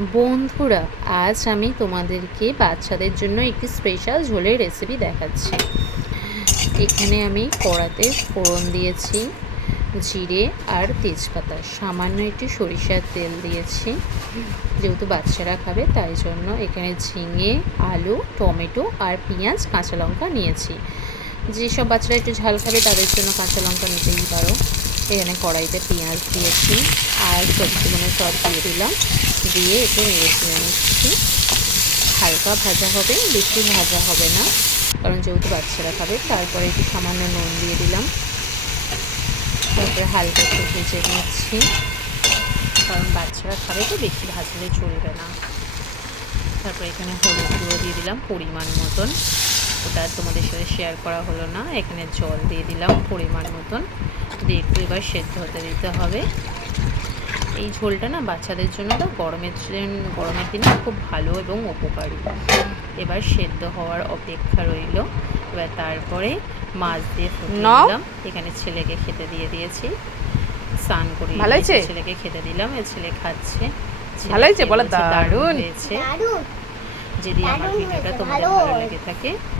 বন্ধুরা, আজ আমি তোমাদেরকে বাচ্চাদের জন্য একটি স্পেশাল ঝোলের রেসিপি দেখাচ্ছি। এখানে আমি কড়াতে ফোড়ন দিয়েছি জিরে আর তেজপাতা, সামান্য একটু সরিষার তেল দিয়েছি। যেহেতু বাচ্চারা খাবে তাই জন্য এখানে ঝিঙে, আলু, টমেটো আর পেঁয়াজ, কাঁচা লঙ্কা নিয়েছি। যেসব বাচ্চারা একটু ঝাল খাবে তাদের জন্য কাঁচা লঙ্কা নিতেই পারো। এখানে কড়াইতে পেঁয়াজ দিয়েছি আর সবজিগুলো সব দিয়ে দিলাম, দিয়ে একটু নেড়ে চেড়ে নিচ্ছি। হালকা ভাজা হবে, বেশি ভাজা হবে না, কারণ যেহেতু বাচ্চারা খাবে। তারপরে একটু সামান্য নুন দিয়ে দিলাম, তারপরে হালকা একটু ভেজে নিচ্ছি, কারণ বাচ্চারা খাবে তো বেশি ভাজলে চলবে না। তারপরে এখানে হলুদ গুঁড়ো দিয়ে দিলাম পরিমাণ মতন, ওটা তোমাদের সাথে শেয়ার করা হলো না। এখানে জল দিয়ে দিলাম পরিমাণ মতন, দিয়ে একটু এবার সেদ্ধ হতে দিতে হবে। এই ঝোলটা না বাচ্চাদের জন্য তো গরমের দিনে খুব ভালো এবং উপকারী। এবার সেদ্ধ হওয়ার অপেক্ষা রইল। এবার তারপরে মাছ দিয়ে ফুটিয়ে দিলাম। এখানে ছেলেকে খেতে দিয়ে দিয়েছি, স্নান করে ছেলেকে খেতে দিলাম। ছেলে খাচ্ছে। ভালো হয়েছে, বলো দারুণ হয়েছে। যদি আমার ভিডিওটা তোমাদের ভালো লেগে থাকে